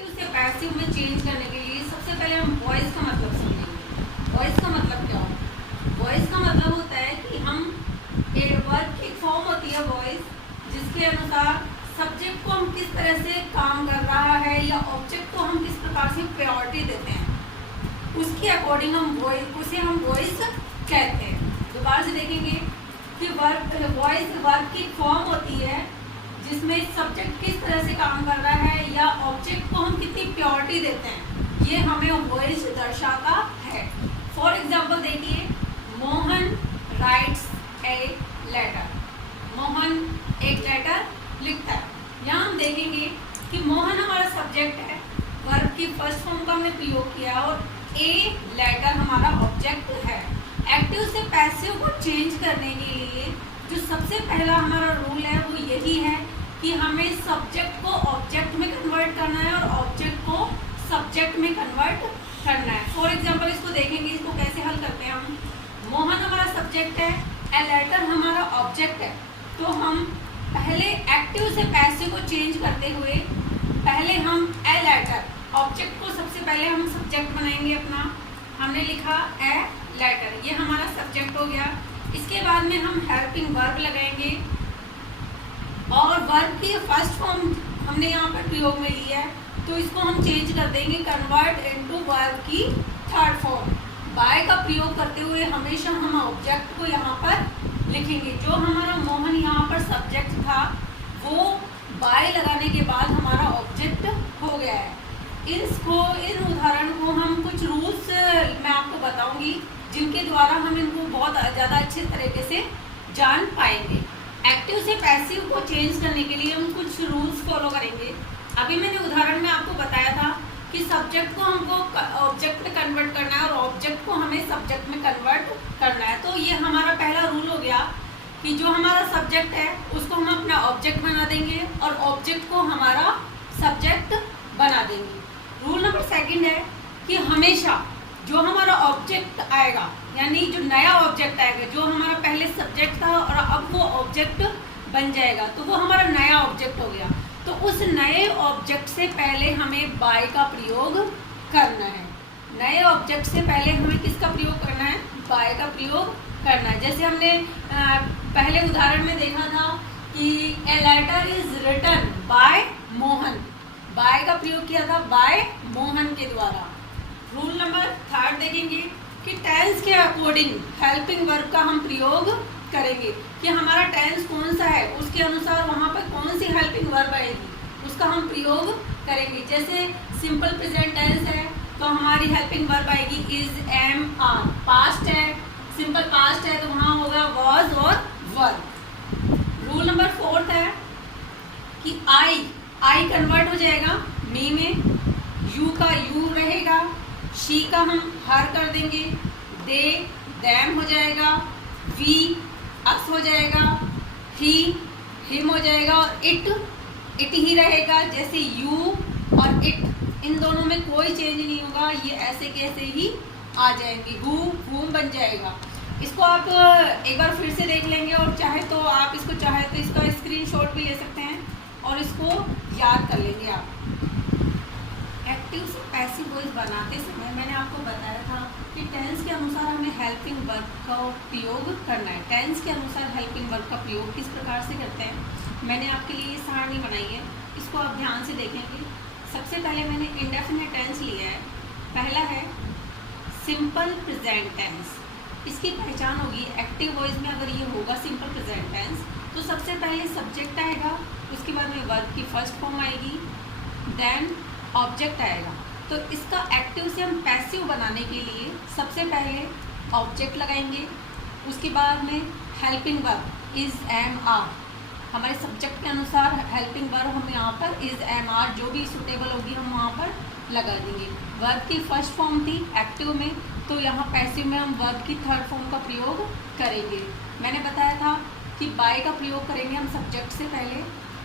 Active से passive में change करने के लिए सबसे पहले हम वॉइस का मतलब समझेंगे। वॉइस का मतलब क्या होता है? वॉइस का मतलब होता है कि हम वर्ब की फॉर्म होती है वॉइस, जिसके अनुसार सब्जेक्ट को हम किस तरह से काम कर रहा है या ऑब्जेक्ट को हम किस प्रकार से प्रायोरिटी देते हैं, उसके अकॉर्डिंग हम उसे हम वॉइस कहते हैं। दोबारा से देखेंगे कि वॉइस वर्ब की फॉर्म होती है जिसमें सब्जेक्ट किस तरह से काम कर रहा है या ऑब्जेक्ट को हम कितनी प्रायोरिटी देते हैं, ये हमें वॉइस दर्शाता है। फॉर एग्जाम्पल देखिए, Mohan writes a letter. Mohan एक लेटर लिखता है। यहाँ हम देखेंगे कि मोहन हमारा सब्जेक्ट है, वर्ब की फर्स्ट फॉर्म का हमने प्रयोग किया और ए लेटर हमारा ऑब्जेक्ट है। एक्टिव से पैसिव को चेंज करने के लिए जो सबसे पहला हमारा रूल है वो यही है कि हमें सब्जेक्ट को ऑब्जेक्ट में कन्वर्ट करना है और ऑब्जेक्ट को सब्जेक्ट में कन्वर्ट करना है। फॉर एग्जांपल इसको देखेंगे, इसको कैसे हल करते हैं हम। मोहन हमारा सब्जेक्ट है, ए लेटर हमारा ऑब्जेक्ट है। तो हम पहले एक्टिव से पैसिव को चेंज करते हुए पहले हम ए लेटर ऑब्जेक्ट को सबसे पहले हम सब्जेक्ट बनाएंगे अपना। हमने लिखा ए लेटर, ये हमारा सब्जेक्ट हो गया। इसके बाद में हम हेल्पिंग वर्ब लगाएंगे और वर्ब की फर्स्ट फॉर्म हमने यहाँ पर प्रयोग में लिया है, तो इसको हम चेंज कर देंगे, कन्वर्ट इनटू वर्ब की थर्ड फॉर्म। बाय का प्रयोग करते हुए हमेशा हम ऑब्जेक्ट को यहाँ पर लिखेंगे। जो हमारा मोहन यहाँ पर सब्जेक्ट था वो बाय लगाने के बाद हमारा ऑब्जेक्ट हो गया है। इन उदाहरण को हम कुछ रूल्स मैं आपको बताऊंगी जिनके द्वारा हम इनको बहुत ज़्यादा अच्छे तरीके से जान पाएंगे। एक्टिव से पैसिव को चेंज करने के लिए हम कुछ रूल्स फॉलो करेंगे। अभी मैंने उदाहरण में आपको बताया था कि सब्जेक्ट को हमको ऑब्जेक्ट में कन्वर्ट करना है और ऑब्जेक्ट को हमें सब्जेक्ट में कन्वर्ट करना है। तो ये हमारा पहला रूल हो गया कि जो हमारा सब्जेक्ट है उसको हम अपना ऑब्जेक्ट बना देंगे और ऑब्जेक्ट को हमारा सब्जेक्ट बना देंगे। रूल नंबर सेकंड है कि हमेशा जो हमारा ऑब्जेक्ट आएगा, यानी जो नया ऑब्जेक्ट आएगा, जो हमारा पहले सब्जेक्ट था और अब वो ऑब्जेक्ट बन जाएगा, तो वो हमारा नया ऑब्जेक्ट हो गया। तो उस नए ऑब्जेक्ट से पहले हमें बाय का प्रयोग करना है। नए ऑब्जेक्ट से पहले हमें किसका प्रयोग करना है? बाय का प्रयोग करना है। जैसे हमने पहले उदाहरण में देखा था कि a letter is written by Mohan, by का प्रयोग किया था बाय मोहन के द्वारा। रूल नंबर थर्ड देखेंगे कि टेंस के अकॉर्डिंग हेल्पिंग वर्ब का हम प्रयोग करेंगे कि हमारा टेंस कौन सा है, उसके अनुसार वहाँ पर कौन सी हेल्पिंग वर्ब आएगी उसका हम प्रयोग करेंगे। जैसे सिंपल प्रेजेंट टेंस है तो हमारी हेल्पिंग वर्ब आएगी इज, एम, आर। पास्ट है, सिंपल पास्ट है तो वहाँ होगा वॉज और वर। रूल नंबर फोर्थ है कि आई कन्वर्ट हो जाएगा मी में, यू का यू रहेगा, शी का हम हर कर देंगे, दे दैम हो जाएगा, वी अस हो जाएगा, ही हिम हो जाएगा और इट ही रहेगा। जैसे यू और इट इन दोनों में कोई चेंज नहीं होगा, ये ऐसे कैसे ही आ जाएंगे। हूम बन जाएगा। इसको आप एक बार फिर से देख लेंगे और चाहे तो इसका स्क्रीनशॉट भी ले सकते हैं और इसको याद कर लेंगे आप। एक्टिव से पैसिव वॉइस बनाते समय मैंने आपको बताया था कि टेंस के अनुसार हमें हेल्पिंग वर्ब का प्रयोग करना है। टेंस के अनुसार हेल्पिंग वर्ब का प्रयोग किस प्रकार से करते हैं मैंने आपके लिए सारणी बनाई है, इसको आप ध्यान से देखेंगे। सबसे पहले मैंने इंडेफिनिट टेंस लिया है। पहला है सिंपल प्रेजेंट टेंस। इसकी पहचान होगी एक्टिव वॉइस में अगर ये होगा सिंपल प्रेजेंट टेंस तो सबसे पहले सब्जेक्ट आएगा, उसके बाद में वर्ब की फर्स्ट फॉर्म आएगी, देन ऑब्जेक्ट आएगा। तो इसका एक्टिव से हम पैसिव बनाने के लिए सबसे पहले ऑब्जेक्ट लगाएंगे, उसके बाद में helping verb is, am, are. हमारे सब्जेक्ट के अनुसार हेल्पिंग वर्ब हम यहाँ पर इज, एम, आर जो भी सुटेबल होगी हम वहाँ पर लगा देंगे। वर्ब की फर्स्ट फॉर्म थी एक्टिव में, तो यहाँ पैसिव में हम वर्ब की थर्ड फॉर्म का प्रयोग करेंगे। मैंने बताया था कि बाय का प्रयोग करेंगे हम सब्जेक्ट से पहले,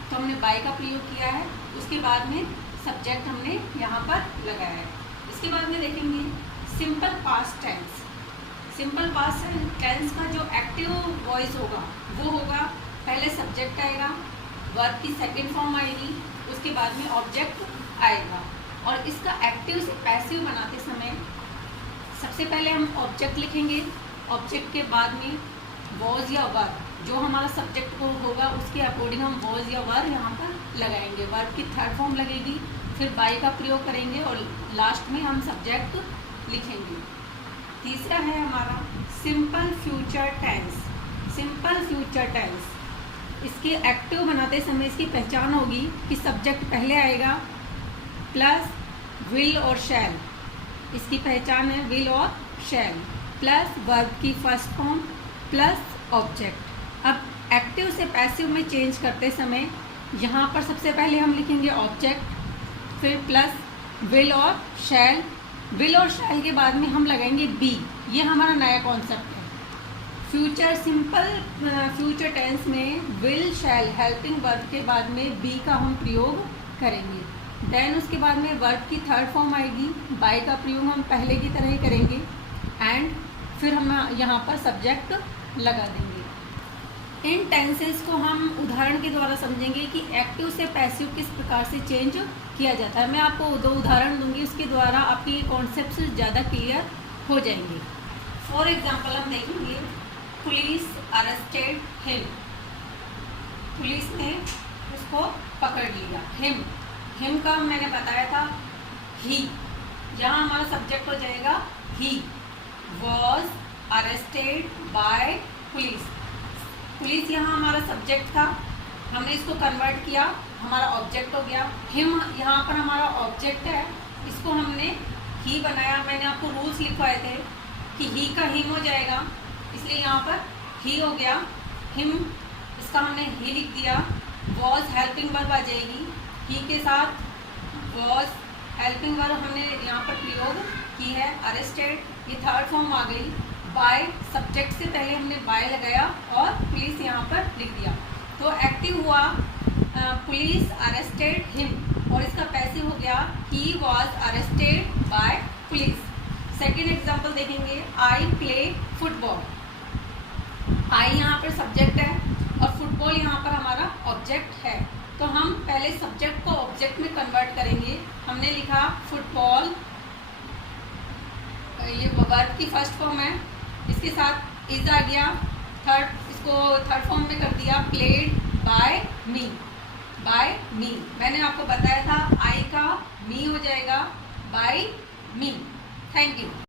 तो हमने बाय का प्रयोग किया है, उसके बाद में सब्जेक्ट हमने यहाँ पर लगाया है। इसके बाद में देखेंगे simple past tense. Simple past tense का जो एक्टिव वॉइस होगा वो होगा पहले सब्जेक्ट आएगा, वर्ब की सेकंड फॉर्म आएगी, उसके बाद में ऑब्जेक्ट आएगा। और इसका एक्टिव से पैसिव बनाते समय सबसे पहले हम ऑब्जेक्ट लिखेंगे, ऑब्जेक्ट के बाद में वॉज या वर, जो हमारा सब्जेक्ट को होगा उसके अकॉर्डिंग हम वॉज या वर यहाँ पर लगाएंगे। वर्ब की थर्ड फॉर्म लगेगी, फिर बाय का प्रयोग करेंगे और लास्ट में हम सब्जेक्ट लिखेंगे। तीसरा है हमारा simple future tense. Simple future tense, इसके एक्टिव बनाते समय इसकी पहचान होगी कि सब्जेक्ट पहले आएगा प्लस विल और शैल, इसकी पहचान है विल और शैल, प्लस वर्ब की फर्स्ट फॉर्म प्लस ऑब्जेक्ट। अब एक्टिव से पैसिव में चेंज करते समय यहाँ पर सबसे पहले हम लिखेंगे ऑब्जेक्ट, फिर प्लस विल और शैल, विल और शैल के बाद में हम लगाएंगे बी। ये हमारा नया कॉन्सेप्ट है। फ्यूचर सिंपल फ्यूचर टेंस में विल शैल हेल्पिंग वर्ब के बाद में बी का हम प्रयोग करेंगे। देन उसके बाद में वर्ब की थर्ड फॉर्म आएगी, बाय का प्रयोग हम पहले की तरह ही करेंगे एंड फिर हम यहाँ पर सब्जेक्ट लगा देंगे। इन टेंसेस को हम उदाहरण के द्वारा समझेंगे कि एक्टिव से पैसिव किस प्रकार से चेंज किया जाता है। मैं आपको 2 उदाहरण दूंगी, उसके द्वारा आपके कॉन्सेप्ट ज़्यादा क्लियर हो जाएंगे। फॉर एग्जाम्पल हम देखेंगे पुलिस अरेस्टेड हिम, पुलिस ने उसको पकड़ लिया। हिम, हिम का मैंने बताया था ही, यहाँ हमारा सब्जेक्ट हो जाएगा ही। Was arrested by police, police यहाँ हमारा सब्जेक्ट था, हमने इसको कन्वर्ट किया, हमारा ऑब्जेक्ट हो गया। हिम यहाँ पर हमारा ऑब्जेक्ट है, इसको हमने ही बनाया। मैंने आपको रूल्स लिखवाए थे कि ही का हिम हो जाएगा, इसलिए यहाँ पर ही हो गया। हिम इसका हमने ही लिख दिया। वॉज हेल्पिंग वर्ब आ जाएगी, ही के साथ वॉज हेल्पिंग वर्ब हमने यहाँ पर प्रयोग की है। अरेस्टेड ये थर्ड फॉर्म आ गई। बाय सब्जेक्ट से पहले हमने बाय लगाया और पुलिस यहाँ पर लिख दिया, तो एक्टिव हुआ पुलिस अरेस्टेड हिम और इसका पैसिव हो गया ही was arrested by police. Second example देखेंगे आई प्ले फुटबॉल। आई यहाँ पर सब्जेक्ट है और फुटबॉल यहाँ पर हमारा ऑब्जेक्ट है, तो हम पहले सब्जेक्ट को ऑब्जेक्ट में कन्वर्ट करेंगे। हमने लिखा फुटबॉल, ये वर्ब की फर्स्ट फॉर्म है, इसके साथ इज आ गया, इसको थर्ड फॉर्म में कर दिया प्लेड बाय मी, बाय मी। मैंने आपको बताया था आई का मी हो जाएगा बाय मी। Thank you.